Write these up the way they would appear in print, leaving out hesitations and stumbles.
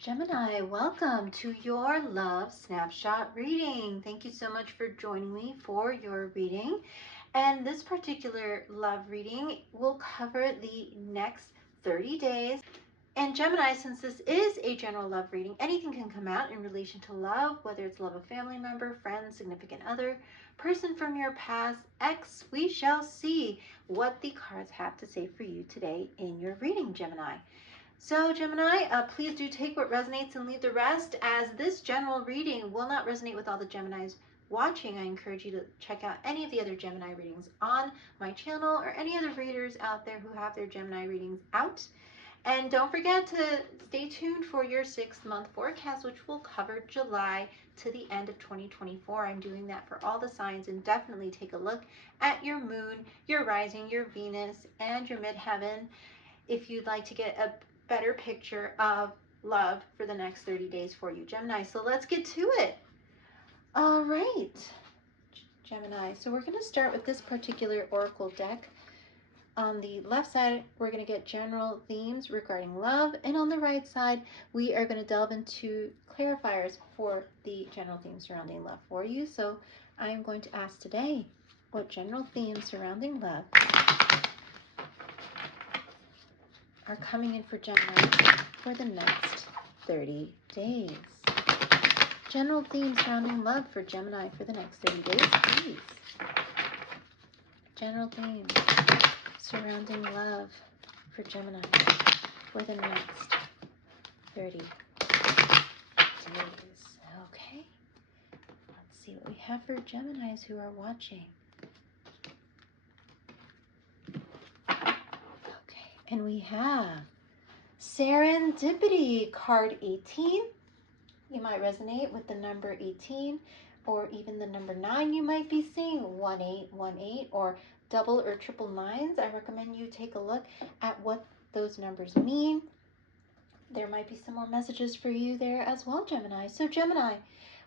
Gemini, welcome to your love snapshot reading. Thank you so much for joining me for your reading. And this particular love reading will cover the next 30 days. And Gemini, since this is a general love reading, anything can come out in relation to love, whether it's love of family member, friend, significant other, person from your past, ex. We shall see what the cards have to say for you today in your reading, Gemini. So Gemini, please do take what resonates and leave the rest, as this general reading will not resonate with all the Geminis watching. I encourage you to check out any of the other Gemini readings on my channel or any other readers out there who have their Gemini readings out. And don't forget to stay tuned for your 6-month forecast, which will cover July to the end of 2024. I'm doing that for all the signs, and definitely take a look at your moon, your rising, your Venus, and your midheaven if you'd like to get a better picture of love for the next 30 days for you, Gemini. So let's get to it. All right, Gemini. So we're going to start with this particular oracle deck. On the left side, we're going to get general themes regarding love, and on the right side, we are going to delve into clarifiers for the general themes surrounding love for you. So I am going to ask today, what general themes surrounding love are coming in for Gemini for the next 30 days? General themes surrounding love for Gemini for the next 30 days, please. General themes surrounding love for Gemini for the next 30 days. Okay, let's see what we have for Geminis who are watching. Okay, and we have Serendipity, card 18. You might resonate with the number 18, or even the number 9 you might be seeing, 1818, or double or triple nines. I recommend you take a look at what those numbers mean. There might be some more messages for you there as well, Gemini. So Gemini,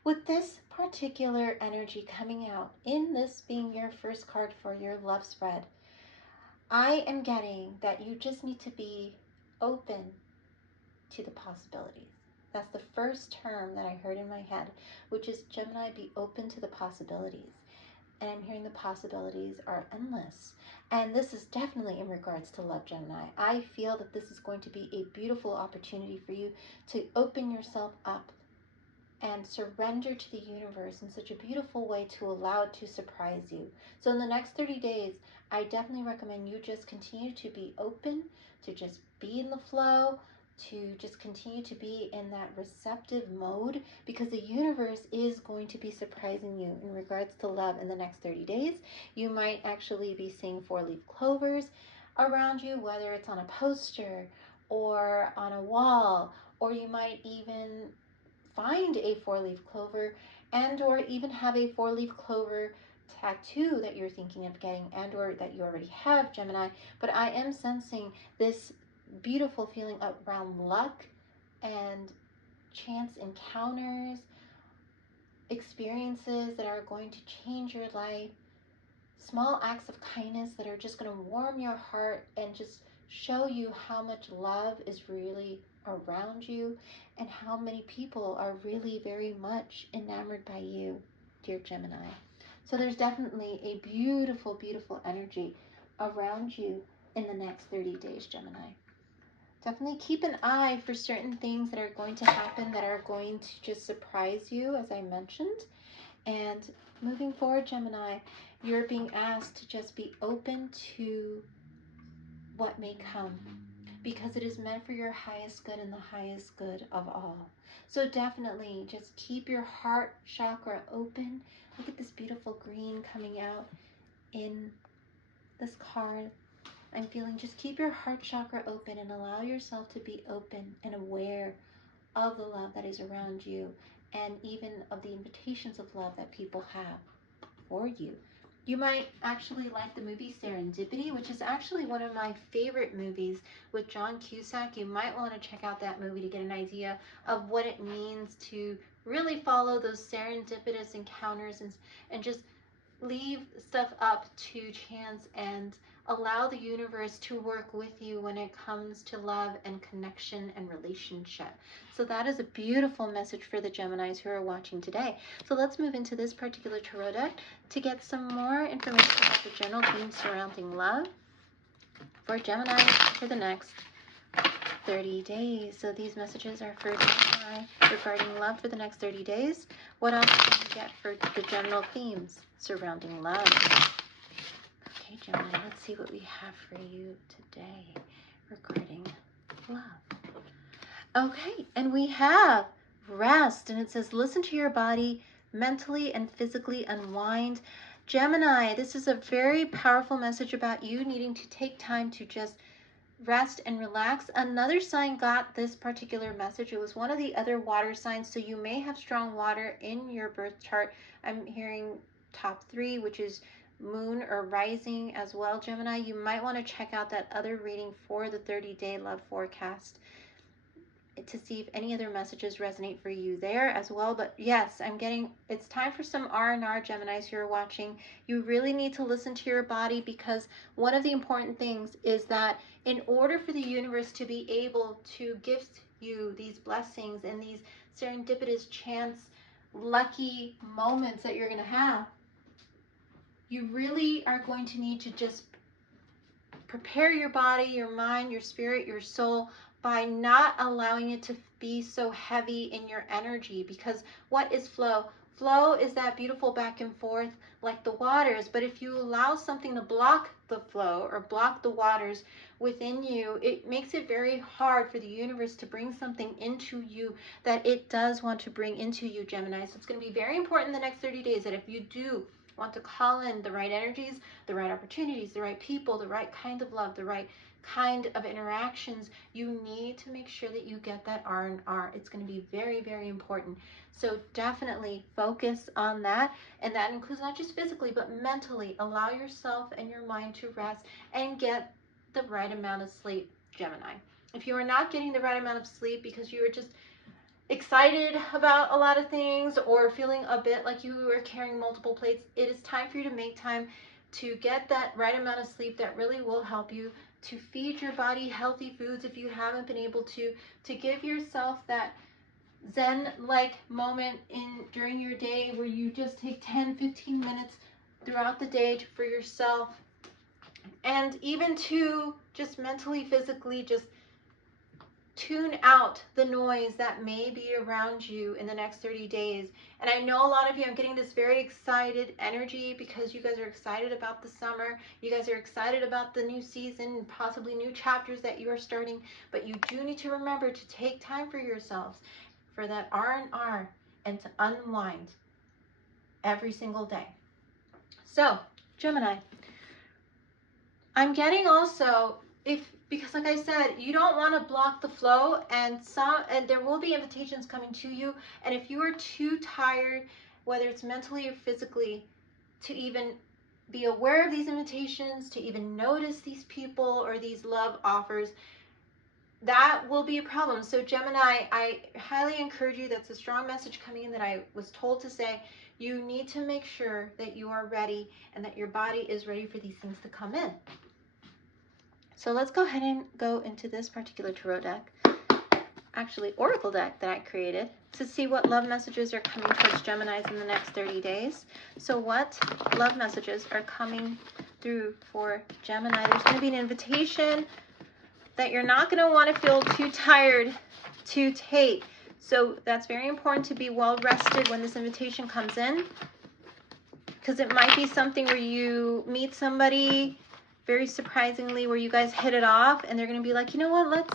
with this particular energy coming out, in this being your first card for your love spread, I am getting that you just need to be open to the possibilities. That's the first term that I heard in my head, which is Gemini, be open to the possibilities. And I'm hearing the possibilities are endless. And this is definitely in regards to love, Gemini. I feel that this is going to be a beautiful opportunity for you to open yourself up and surrender to the universe in such a beautiful way to allow it to surprise you. So in the next 30 days, I definitely recommend you just continue to be open, to just be in the flow, to just continue to be in that receptive mode, because the universe is going to be surprising you in regards to love in the next 30 days. You might actually be seeing 4-leaf clovers around you, whether it's on a poster or on a wall, or you might even find a 4-leaf clover and or even have a 4-leaf clover tattoo that you're thinking of getting, and or that you already have, Gemini. But I am sensing this beautiful feeling around luck and chance encounters, experiences that are going to change your life, small acts of kindness that are just going to warm your heart and just show you how much love is really around you, and how many people are really very much enamored by you, dear Gemini. So there's definitely a beautiful, beautiful energy around you in the next 30 days, Gemini. Definitely keep an eye for certain things that are going to happen that are going to just surprise you, as I mentioned. And moving forward, Gemini, you're being asked to just be open to what may come, because it is meant for your highest good and the highest good of all. So definitely just keep your heart chakra open. Look at this beautiful green coming out in this card. I'm feeling just keep your heart chakra open and allow yourself to be open and aware of the love that is around you, and even of the invitations of love that people have for you. You might actually like the movie Serendipity, which is actually one of my favorite movies with John Cusack. You might want to check out that movie to get an idea of what it means to really follow those serendipitous encounters and just leave stuff up to chance and allow the universe to work with you when it comes to love and connection and relationship. So that is a beautiful message for the Geminis who are watching today. So let's move into this particular tarot deck to get some more information about the general themes surrounding love for Gemini for the next 30 days. So these messages are for Gemini regarding love for the next 30 days. What else can you get for the general themes surrounding love? Okay, Gemini, let's see what we have for you today regarding love. Okay, and we have rest, and it says listen to your body, mentally and physically unwind. Gemini, this is a very powerful message about you needing to take time to just rest and relax. Another sign got this particular message. It was one of the other water signs, so you may have strong water in your birth chart. I'm hearing top 3, which is moon or rising as well, Gemini. You might want to check out that other reading for the 30-day love forecast to see if any other messages resonate for you there as well. But yes, I'm getting, it's time for some R&R, Geminis who are watching. You really need to listen to your body, because one of the important things is that in order for the universe to be able to gift you these blessings and these serendipitous chance lucky moments that you're going to have, you really are going to need to just prepare your body, your mind, your spirit, your soul by not allowing it to be so heavy in your energy. Because what is flow? Flow is that beautiful back and forth like the waters. But if you allow something to block the flow or block the waters within you, it makes it very hard for the universe to bring something into you that it does want to bring into you, Gemini. So it's going to be very important in the next 30 days that if you do want to call in the right energies, the right opportunities, the right people, the right kind of love, the right kind of interactions, you need to make sure that you get that R&R. It's going to be very, very important. So definitely focus on that. And that includes not just physically, but mentally. Allow yourself and your mind to rest and get the right amount of sleep, Gemini. If you are not getting the right amount of sleep because you are just excited about a lot of things or feeling a bit like you are carrying multiple plates, it is time for you to make time to get that right amount of sleep that really will help you to feed your body healthy foods if you haven't been able to give yourself that Zen-like moment during your day where you just take 10-15 minutes throughout the day for yourself, and even to just mentally, physically, just tune out the noise that may be around you in the next 30 days. And I know a lot of you, I'm getting this very excited energy because you guys are excited about the summer. You guys are excited about the new season and possibly new chapters that you are starting. But you do need to remember to take time for yourselves, for that R&R, and to unwind every single day. So, Gemini, I'm getting also, because like I said, you don't want to block the flow, and there will be invitations coming to you. And if you are too tired, whether it's mentally or physically, to even be aware of these invitations, to even notice these people or these love offers, that will be a problem. So Gemini, I highly encourage you, that's a strong message coming in that I was told to say, you need to make sure that you are ready and that your body is ready for these things to come in. So let's go ahead and go into this particular tarot deck, actually oracle deck that I created, to see what love messages are coming towards Geminis in the next 30 days. So what love messages are coming through for Gemini? There's going to be an invitation that you're not going to want to feel too tired to take. So that's very important to be well rested when this invitation comes in, because it might be something where you meet somebody very surprisingly where you guys hit it off, and they're going to be like, you know what, let's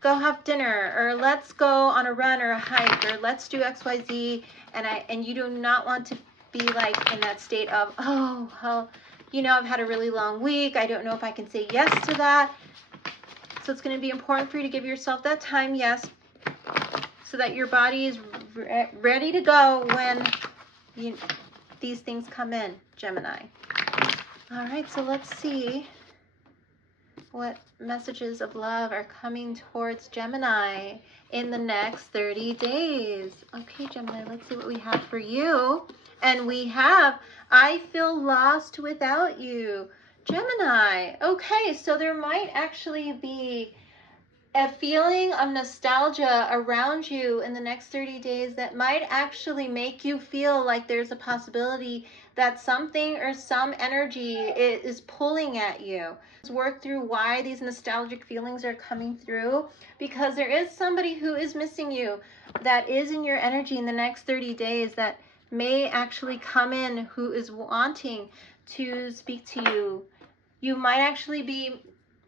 go have dinner, or let's go on a run or a hike, or let's do XYZ, and you do not want to be like in that state of, oh, well, I've had a really long week, I don't know if I can say yes to that. So it's going to be important for you to give yourself that time, yes, so that your body is ready to go when these things come in, Gemini. All right, so let's see what messages of love are coming towards Gemini in the next 30 days. Okay, Gemini, let's see what we have for you. And we have, I feel lost without you. Gemini, okay, so there might actually be a feeling of nostalgia around you in the next 30 days that might actually make you feel like there's a possibility that something or some energy is pulling at you. Let's work through why these nostalgic feelings are coming through, because there is somebody who is missing you that is in your energy in the next 30 days that may actually come in, who is wanting to speak to you. You might actually be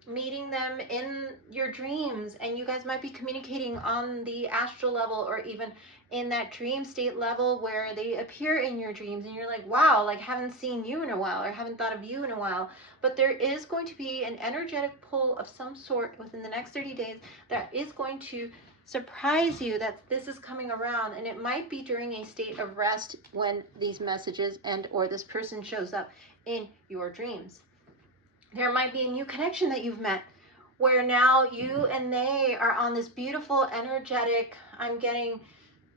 meeting them in your dreams, and you guys might be communicating on the astral level, or even in that dream state level where they appear in your dreams and you're like, wow, like haven't seen you in a while, or haven't thought of you in a while. But there is going to be an energetic pull of some sort within the next 30 days that is going to surprise you that this is coming around, and it might be during a state of rest when these messages and or this person shows up in your dreams. There might be a new connection that you've met where now you and they are on this beautiful, energetic, I'm getting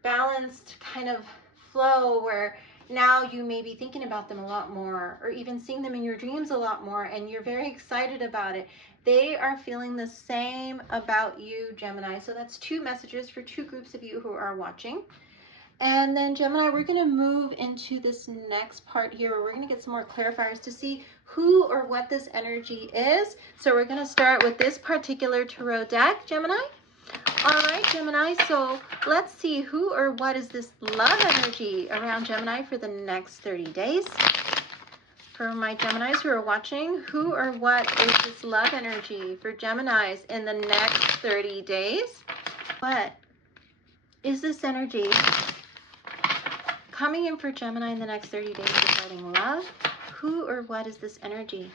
balanced kind of flow where now you may be thinking about them a lot more, or even seeing them in your dreams a lot more, and you're very excited about it. They are feeling the same about you, Gemini. So that's two messages for two groups of you who are watching. And then Gemini, we're going to move into this next part here where we're going to get some more clarifiers to see who or what this energy is. So we're going to start with this particular tarot deck, Gemini. All right, Gemini, so let's see who or what is this love energy around Gemini for the next 30 days. For my Geminis who are watching, who or what is this love energy for Geminis in the next 30 days? What is this energy coming in for Gemini in the next 30 days regarding love? Who or what is this energy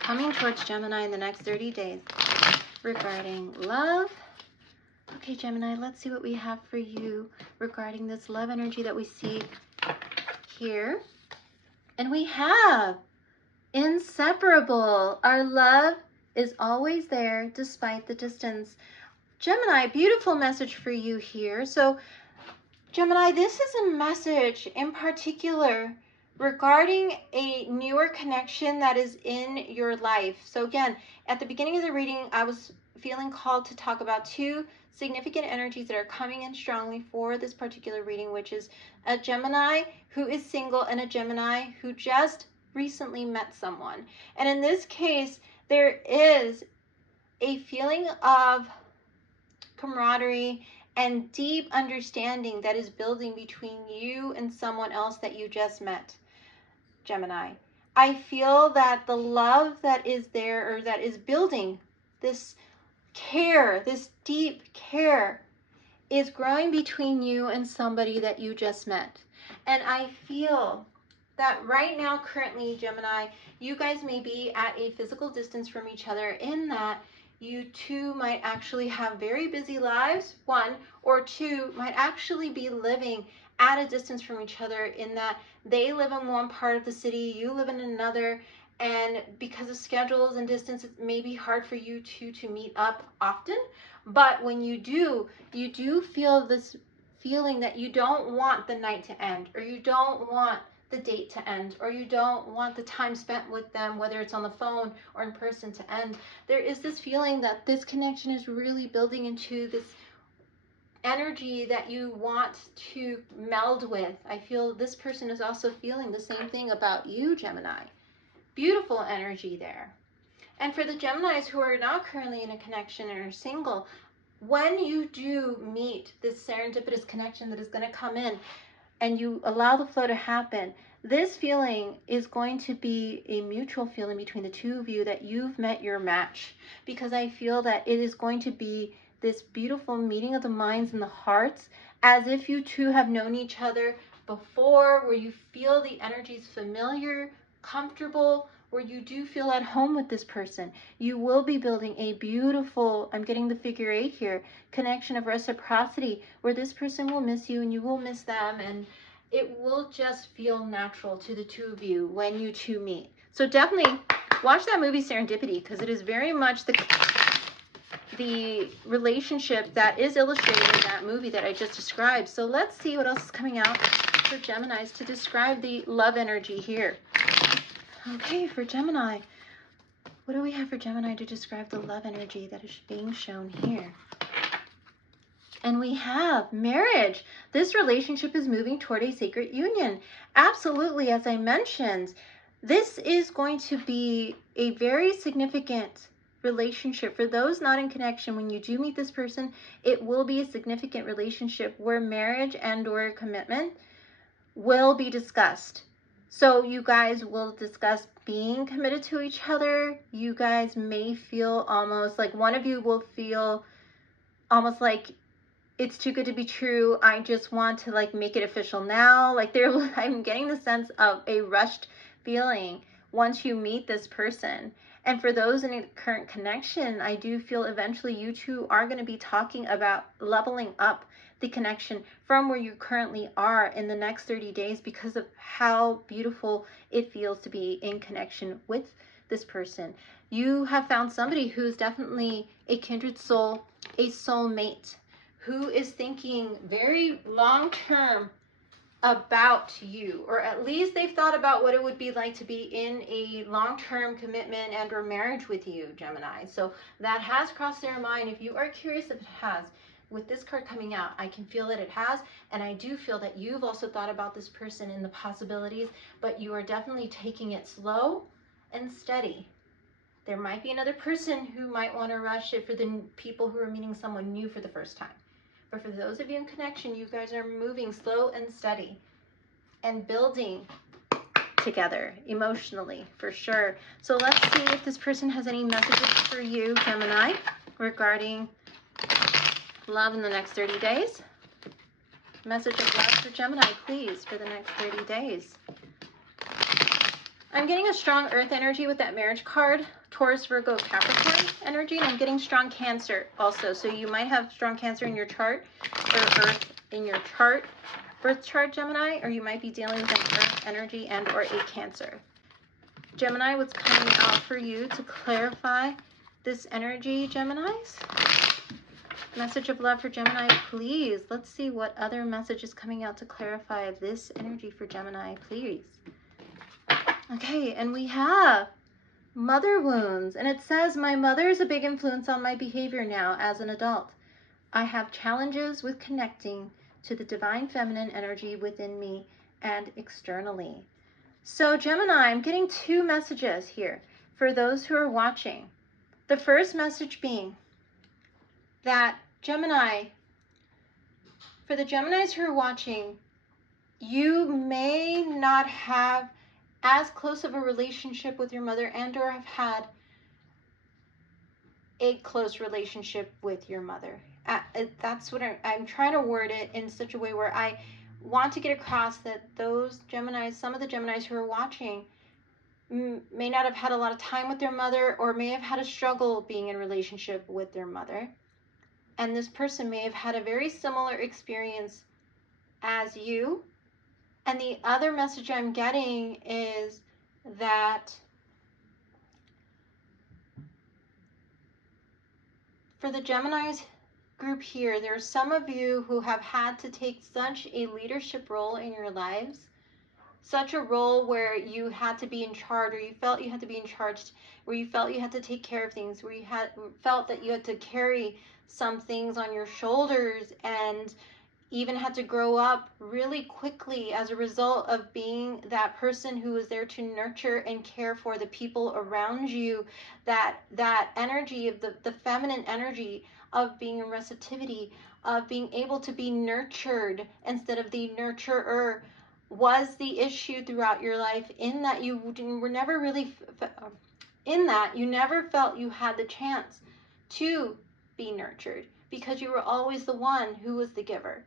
coming towards Gemini in the next 30 days regarding love? Okay, Gemini, let's see what we have for you regarding this love energy that we see here. And we have inseparable. Our love is always there despite the distance. Gemini, beautiful message for you here. So Gemini, this is a message in particular regarding a newer connection that is in your life. So again, at the beginning of the reading, I was feeling called to talk about two significant energies that are coming in strongly for this particular reading, which is a Gemini who is single and a Gemini who just recently met someone. And in this case, there is a feeling of camaraderie and deep understanding that is building between you and someone else that you just met, Gemini. I feel that the love that is there, or that is building, this care, this deep care, is growing between you and somebody that you just met. And I feel that right now, currently, Gemini, you guys may be at a physical distance from each other, in that you two might actually have very busy lives, one, or two, might actually be living at a distance from each other, in that they live in one part of the city, you live in another, and because of schedules and distance, it may be hard for you two to meet up often. But when you do feel this feeling that you don't want the night to end, or you don't want the date to end, or you don't want the time spent with them, whether it's on the phone or in person, to end. There is this feeling that this connection is really building into this energy that you want to meld with. I feel this person is also feeling the same thing about you, Gemini. Beautiful energy there. And for the Geminis who are not currently in a connection and are single, when you do meet this serendipitous connection that is going to come in, and you allow the flow to happen, this feeling is going to be a mutual feeling between the two of you, that you've met your match. Because I feel that it is going to be this beautiful meeting of the minds and the hearts, as if you two have known each other before, where you feel the energies familiar, comfortable, where you do feel at home with this person. You will be building a beautiful, I'm getting the figure 8 here, connection of reciprocity, where this person will miss you and you will miss them, and it will just feel natural to the two of you when you two meet. So definitely Watch that movie Serendipity, because it is very much the relationship that is illustrated in that movie that I just described. So let's see what else is coming out for Geminis to describe the love energy here. Okay, for Gemini, what do we have for Gemini to describe the love energy that is being shown here? And we have marriage. This relationship is moving toward a sacred union. Absolutely, as I mentioned, this is going to be a very significant relationship. For those not in connection, when you do meet this person, it will be a significant relationship where marriage and or commitment will be discussed. So you guys will discuss being committed to each other. You guys may feel almost like one of you will feel almost like it's too good to be true. I just want to like make it official now. Like I'm getting the sense of a rushed feeling once you meet this person. And for those in a current connection, I do feel eventually you two are going to be talking about leveling up the connection from where you currently are in the next 30 days because of how beautiful it feels to be in connection with this person. You have found somebody who's definitely a kindred soul, a soulmate, who is thinking very long-term about you, or at least they've thought about what it would be like to be in a long-term commitment and or marriage with you, Gemini. So that has crossed their mind. If you are curious if it has, with this card coming out, I can feel that it has, and I do feel that you've also thought about this person and the possibilities, but you are definitely taking it slow and steady. There might be another person who might want to rush it for the people who are meeting someone new for the first time. But for those of you in connection, you guys are moving slow and steady and building together emotionally, for sure. So let's see if this person has any messages for you, Gemini, regarding love in the next 30 days. Message of love for Gemini, please, for the next 30 days. I'm getting a strong earth energy with that marriage card, Taurus, Virgo, Capricorn energy, and I'm getting strong Cancer also. So you might have strong Cancer in your chart, or earth in your chart, birth chart, Gemini, or you might be dealing with an earth energy and or a Cancer. Gemini, what's coming out for you to clarify this energy, Geminis? Message of love for Gemini, please. Let's see what other message is coming out to clarify this energy for Gemini, please. Okay, and we have mother wounds, and it says, my mother is a big influence on my behavior now as an adult. I have challenges with connecting to the divine feminine energy within me and externally. So Gemini, I'm getting two messages here for those who are watching. The first message being that Gemini, for the Geminis who are watching, you may not have as close of a relationship with your mother and or have had a close relationship with your mother. That's what I'm trying to word it in such a way where I want to get across that those Geminis, some of the Geminis who are watching, may not have had a lot of time with their mother or may have had a struggle being in a relationship with their mother. And this person may have had a very similar experience as you. And the other message I'm getting is that for the Geminis group here, there are some of you who have had to take such a leadership role in your lives, such a role where you had to be in charge, or you felt you had to be in charge, where you felt you had to take care of things, where you felt that you had to carry some things on your shoulders and even had to grow up really quickly as a result of being that person who was there to nurture and care for the people around you. That energy of the feminine energy of being in receptivity, of being able to be nurtured instead of the nurturer, was the issue throughout your life, in that you were never really, in that you never felt you had the chance to be nurtured because you were always the one who was the giver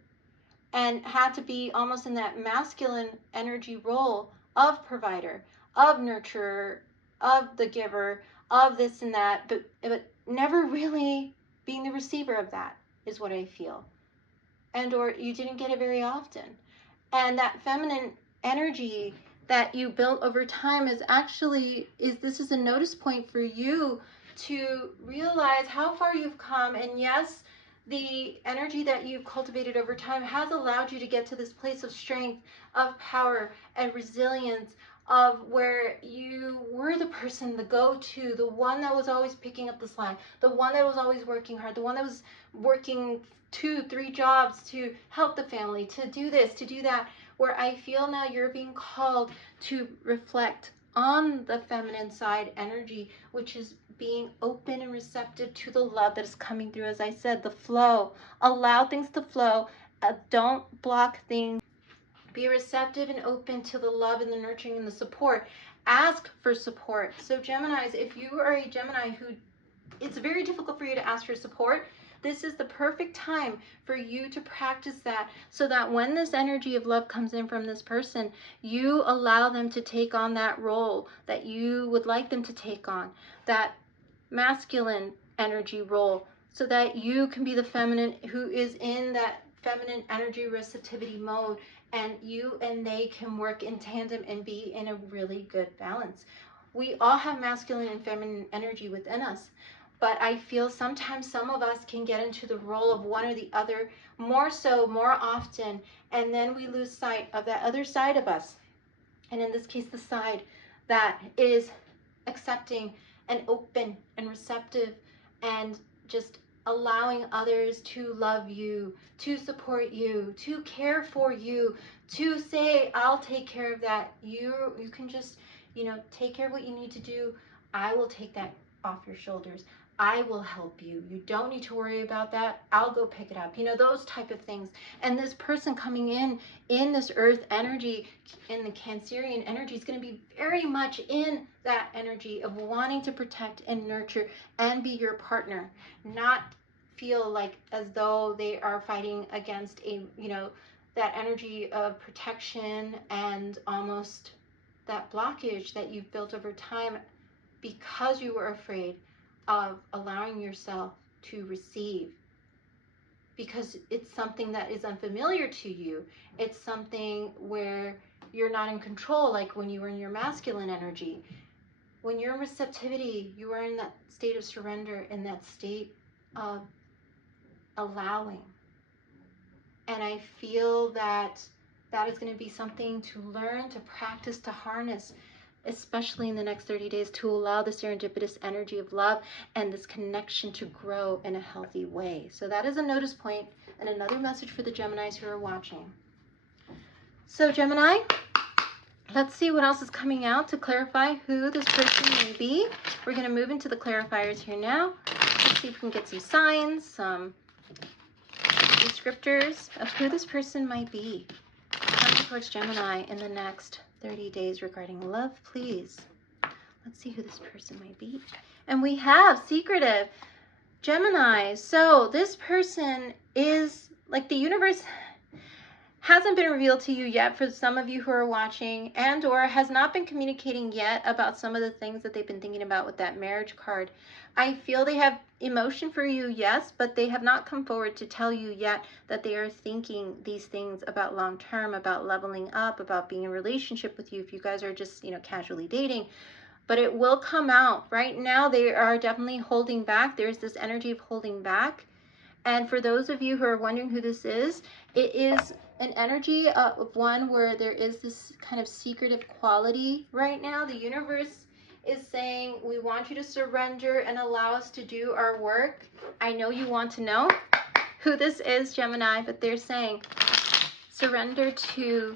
and had to be almost in that masculine energy role of provider, of nurturer, of the giver, of this and that, but never really being the receiver of that is what I feel. And or you didn't get it very often. And that feminine energy that you built over time is actually, this is a notice point for you to realize how far you've come. And yes, the energy that you've cultivated over time has allowed you to get to this place of strength, of power and resilience, of where you were the person, the go-to, the one that was always picking up the slack, the one that was always working hard, the one that was working 2-3 jobs to help the family, to do this, to do that, where I feel now you're being called to reflect on the feminine side energy, which is being open and receptive to the love that is coming through. As I said, the flow. Allow things to flow. Don't block things. Be receptive and open to the love and the nurturing and the support. Ask for support. So Geminis, if you are a Gemini who it's very difficult for you to ask for support, this is the perfect time for you to practice that, so that when this energy of love comes in from this person, you allow them to take on that role that you would like them to take on, that masculine energy role, so that you can be the feminine who is in that feminine energy receptivity mode, and you and they can work in tandem and be in a really good balance. We all have masculine and feminine energy within us, but I feel sometimes some of us can get into the role of one or the other, more so, more often, and then we lose sight of that other side of us. And in this case, the side that is accepting and open and receptive and just allowing others to love you, to support you, to care for you, to say, I'll take care of that. You can just, take care of what you need to do. I will take that off your shoulders. I will help you. You don't need to worry about that. I'll go pick it up. Those type of things. And this person coming in this earth energy, in the Cancerian energy, is going to be very much in that energy of wanting to protect and nurture and be your partner, not feel like as though they are fighting against that energy of protection and almost that blockage that you've built over time because you were afraid of allowing yourself to receive, because it's something that is unfamiliar to you. It's something where you're not in control, like when you were in your masculine energy. When you're in receptivity, you are in that state of surrender, in that state of allowing. And I feel that is going to be something to learn, to practice, to harness, especially in the next 30 days, to allow the serendipitous energy of love and this connection to grow in a healthy way. So that is a notice point and another message for the Geminis who are watching. So Gemini, let's see what else is coming out to clarify who this person may be. We're going to move into the clarifiers here now. Let's see if we can get some signs, some descriptors of who this person might be coming towards Gemini in the next 30 days regarding love, please. Let's see who this person might be. And we have secretive Gemini. So this person is like the universe hasn't been revealed to you yet for some of you who are watching, and or has not been communicating yet about some of the things that they've been thinking about with that marriage card. I feel they have emotion for you, yes, but they have not come forward to tell you yet that they are thinking these things about long term, about leveling up, about being in a relationship with you if you guys are just, casually dating. But it will come out. Right now, they are definitely holding back. There's this energy of holding back. And for those of you who are wondering who this is, it is an energy of one where there is this kind of secretive quality right now. The universe is saying, we want you to surrender and allow us to do our work. I know you want to know who this is, Gemini, but they're saying, surrender to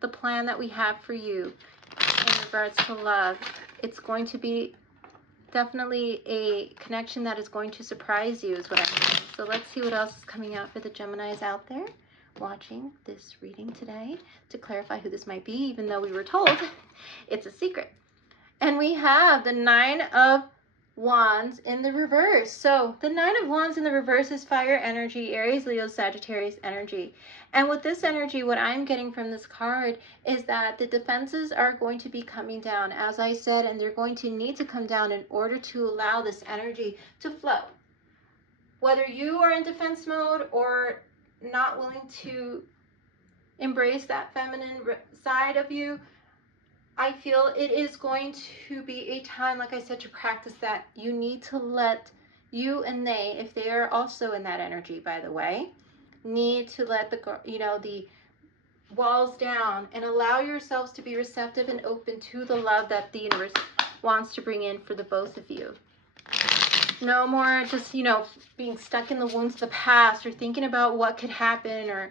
the plan that we have for you in regards to love. It's going to be definitely a connection that is going to surprise you, is what I'm saying. So let's see what else is coming out for the Geminis out there watching this reading today to clarify who this might be, even though we were told it's a secret. And we have the 9 of Wands in the reverse. So the 9 of Wands in the reverse is fire energy, Aries, Leo, Sagittarius energy. And with this energy, what I'm getting from this card is that the defenses are going to be coming down, as I said, and they're going to need to come down in order to allow this energy to flow. Whether you are in defense mode or not willing to embrace that feminine side of you, I feel it is going to be a time, like I said, to practice that. You need to let you and they, if they are also in that energy, by the way, need to let the walls down and allow yourselves to be receptive and open to the love that the universe wants to bring in for the both of you. No more just, being stuck in the wounds of the past or thinking about what could happen, or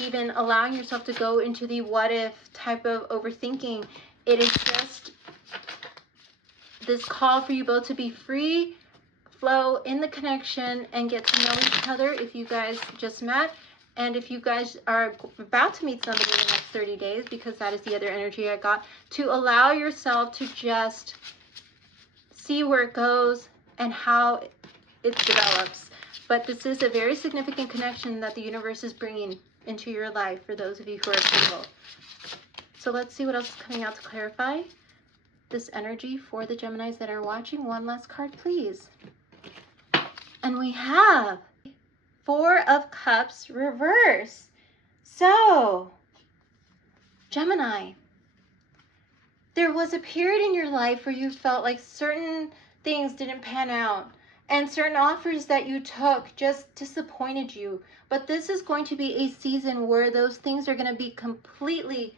even allowing yourself to go into the what if type of overthinking. It is just this call for you both to be free, flow in the connection, and get to know each other if you guys just met. And if you guys are about to meet somebody in the next 30 days, because that is the other energy I got, to allow yourself to just see where it goes and how it develops. But this is a very significant connection that the universe is bringing into your life for those of you who are single. So let's see what else is coming out to clarify this energy for the Geminis that are watching. One last card, please. And we have Four of Cups reverse. So, Gemini, there was a period in your life where you felt like certain things didn't pan out and certain offers that you took just disappointed you. But this is going to be a season where those things are going to be completely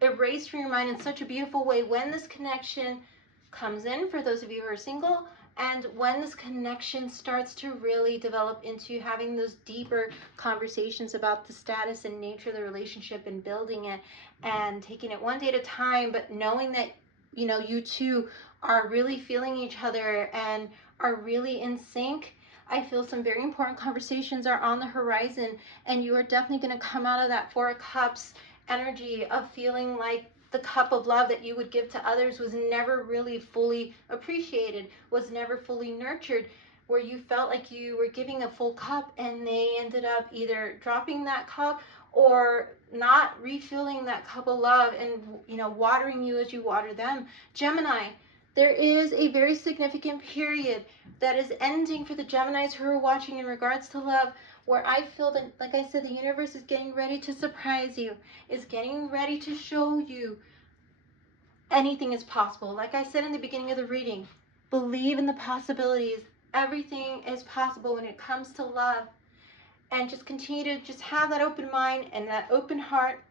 erased from your mind in such a beautiful way when this connection comes in, for those of you who are single, and when this connection starts to really develop into having those deeper conversations about the status and nature of the relationship and building it and taking it one day at a time, but knowing that, you two are really feeling each other and are really in sync. I feel some very important conversations are on the horizon, and you are definitely going to come out of that Four of Cups energy of feeling like the cup of love that you would give to others was never really fully appreciated, was never fully nurtured, where you felt like you were giving a full cup and they ended up either dropping that cup or not refilling that cup of love and, watering you as you water them. Gemini, there is a very significant period that is ending for the Geminis who are watching in regards to love, where I feel that, like I said, the universe is getting ready to surprise you, is getting ready to show you anything is possible. Like I said in the beginning of the reading, believe in the possibilities. Everything is possible when it comes to love. And just continue to just have that open mind and that open heart.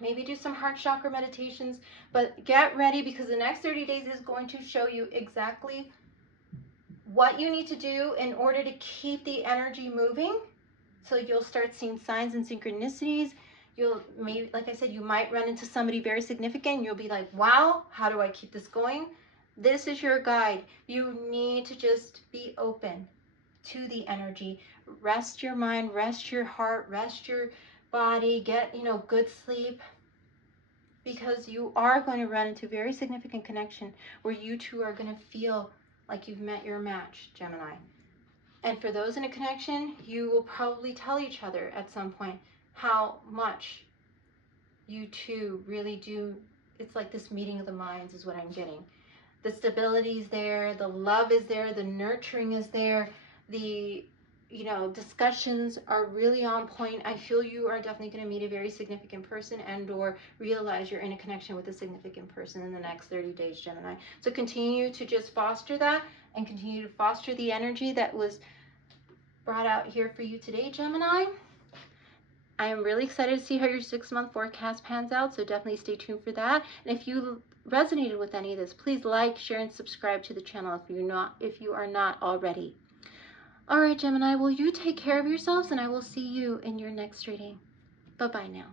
Maybe do some heart chakra meditations, but get ready, because the next 30 days is going to show you exactly what you need to do in order to keep the energy moving. So you'll start seeing signs and synchronicities. You'll maybe, like I said, you might run into somebody very significant and you'll be like, wow, how do I keep this going? This is your guide. You need to just be open to the energy. Rest your mind, rest your heart, rest your body, get, good sleep, because you are going to run into a very significant connection where you two are going to feel like you've met your match, Gemini. And for those in a connection, you will probably tell each other at some point how much you two really do. It's like this meeting of the minds is what I'm getting. The stability is there, the love is there, the nurturing is there, the discussions are really on point. I feel you are definitely going to meet a very significant person and or realize you're in a connection with a significant person in the next 30 days, Gemini. So continue to just foster that and continue to foster the energy that was brought out here for you today, Gemini. I am really excited to see how your 6-month forecast pans out, so definitely stay tuned for that. And if you resonated with any of this, please like, share, and subscribe to the channel if you are not already. All right, Gemini, well, you take care of yourselves, and I will see you in your next reading. Bye-bye now.